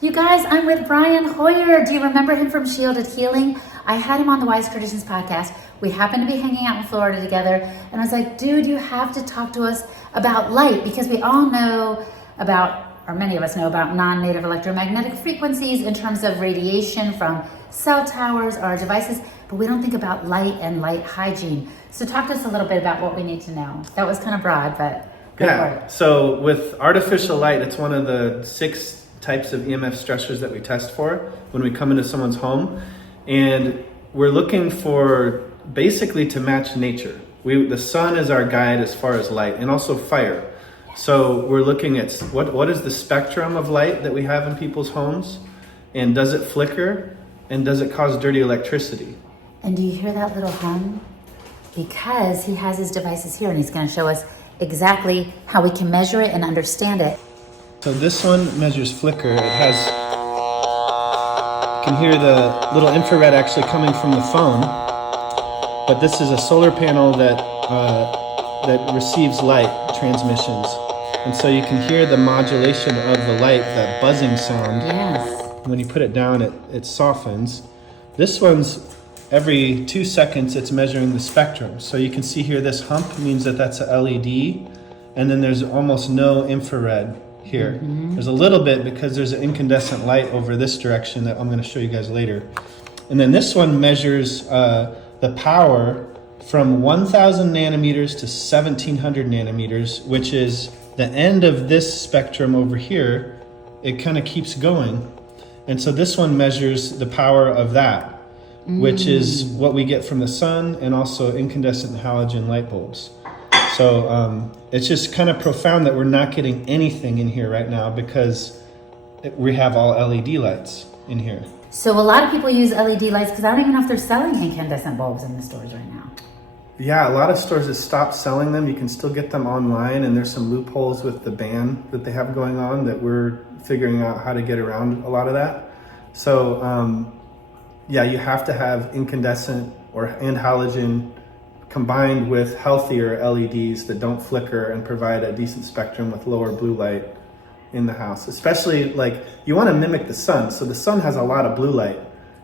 You guys, I'm with Brian Hoyer. Do you remember him from Shielded Healing? I had him on the Wise Traditions podcast. We happened to be hanging out in Florida together, and I was like, dude, you have to talk to us about light, because we all know about, or many of us know about, non-native electromagnetic frequencies in terms of radiation from cell towers, our devices, but we don't think about light and light hygiene. So talk to us a little bit about what we need to know. That was kind of broad, but go for it. So with artificial light, it's one of the 6 types of EMF stressors that we test for when we come into someone's home. And we're looking for basically to match nature. The sun is our guide as far as light, and also fire. So we're looking at what is the spectrum of light that we have in people's homes, and does it flicker, and does it cause dirty electricity? And do you hear that little hum? Because he has his devices here, and he's going to show us exactly how we can measure it and understand it. So this one measures flicker. It has, you can hear the little infrared actually coming from the phone, but this is a solar panel that receives light transmissions. And so you can hear the modulation of the light, that buzzing sound. Yes. When you put it down, it softens. This one's every 2 seconds, it's measuring the spectrum. So you can see here, this hump means that that's a LED, and then there's almost no infrared here. Mm-hmm. There's a little bit because there's an incandescent light over this direction that I'm going to show you guys later. And then this one measures the power from 1,000 nanometers to 1,700 nanometers, which is the end of this spectrum over here. It kind of keeps going. And so this one measures the power of that, which is what we get from the sun, and also incandescent halogen light bulbs. So it's just kind of profound that we're not getting anything in here right now, because we have all LED lights in here. So a lot of people use LED lights because I don't even know if they're selling incandescent bulbs in the stores right now. Yeah, a lot of stores have stopped selling them. You can still get them online, and there's some loopholes with the ban that they have going on that we're figuring out how to get around a lot of that. So yeah, you have to have incandescent and halogen combined with healthier LEDs that don't flicker and provide a decent spectrum with lower blue light in the house. Especially, like, you want to mimic the sun. So the sun has a lot of blue light,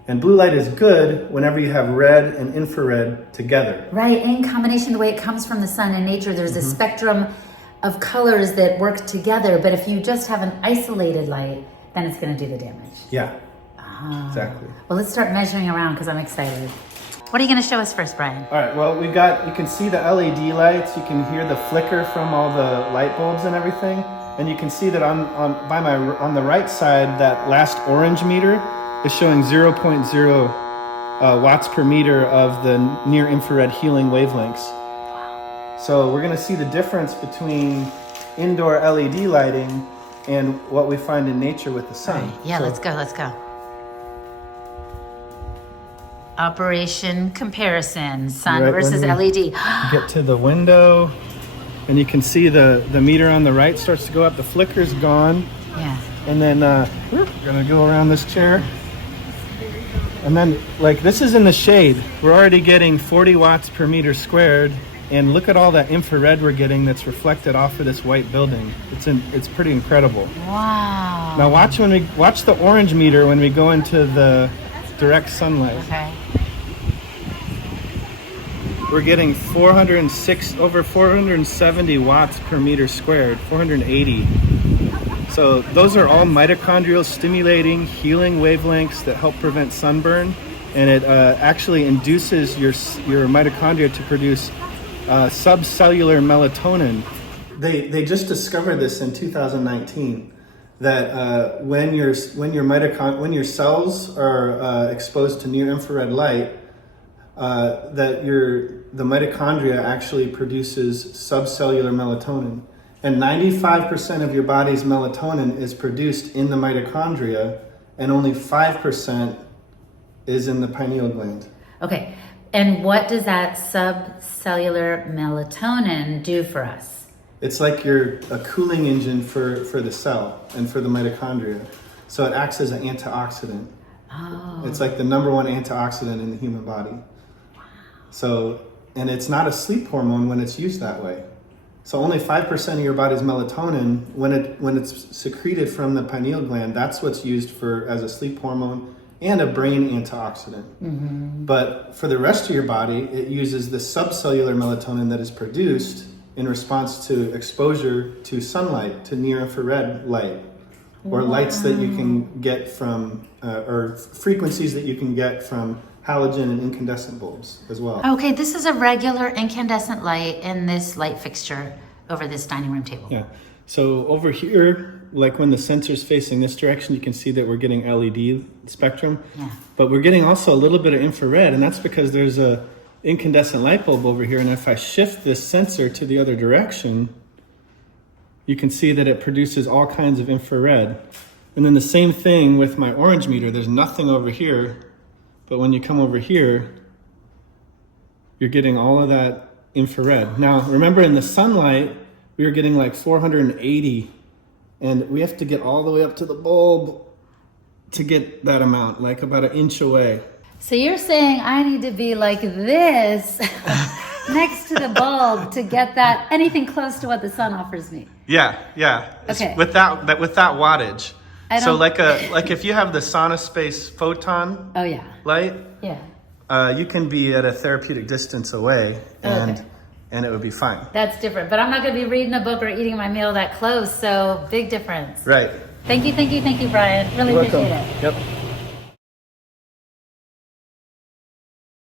and blue light is good whenever you have red and infrared together. Right, in combination, the way it comes from the sun in nature, there's a spectrum of colors that work together. But if you just have an isolated light, then it's going to do the damage. Yeah, exactly. Well, let's start measuring around, because I'm excited. What are you going to show us first, Brian? All right, well, you can see the LED lights, you can hear the flicker from all the light bulbs and everything, and you can see that on the right side, that last orange meter is showing 0.0 watts per meter of the near infrared healing wavelengths. So we're going to see the difference between indoor LED lighting and what we find in nature with the sun. Right. Yeah, let's go. Operation comparison, sun versus LED. Get to the window, and you can see the meter on the right starts to go up. The flicker's gone. Yeah. And then we're gonna go around this chair. And then, like, this is in the shade. We're already getting 40 watts per meter squared. And look at all that infrared we're getting that's reflected off of this white building. It's pretty incredible. Wow. Now watch the orange meter when we go into the direct sunlight. Okay. We're getting over 470 watts per meter squared, 480. So those are all mitochondrial stimulating, healing wavelengths that help prevent sunburn, and it actually induces your mitochondria to produce subcellular melatonin. They just discovered this in 2019. That when your cells are exposed to near infrared light, that the mitochondria actually produces subcellular melatonin, and 95% of your body's melatonin is produced in the mitochondria, and only 5% is in the pineal gland. Okay, and what does that subcellular melatonin do for us? It's like you're a cooling engine for the cell and for the mitochondria. So it acts as an antioxidant. Oh. It's like the #1 antioxidant in the human body. So, and it's not a sleep hormone when it's used that way. So only 5% of your body's melatonin, when it's secreted from the pineal gland, that's what's used as a sleep hormone and a brain antioxidant. But for the rest of your body, it uses the subcellular melatonin that is produced in response to exposure to sunlight, to near-infrared light, or lights that you can get from, or frequencies that you can get from halogen and incandescent bulbs as well. Okay, this is a regular incandescent light in this light fixture over this dining room table. Yeah. So over here, like when the sensor's facing this direction, you can see that we're getting LED spectrum. Yeah. But we're getting also a little bit of infrared, and that's because there's a incandescent light bulb over here. And if I shift this sensor to the other direction, you can see that it produces all kinds of infrared. And then the same thing with my orange meter. There's nothing over here, but when you come over here, you're getting all of that infrared. Now, remember in the sunlight, we were getting like 480, and we have to get all the way up to the bulb to get that amount, like about an inch away. So you're saying I need to be like this next to the bulb to get that anything close to what the sun offers me. Yeah. It's Okay. with that wattage. So like if you have the sauna space photon Oh yeah. light, Yeah. you can be at a therapeutic distance away, and it would be fine. That's different. But I'm not going to be reading a book or eating my meal that close. So big difference. Right. Thank you, Brian. Really You're appreciate welcome. it. Yep.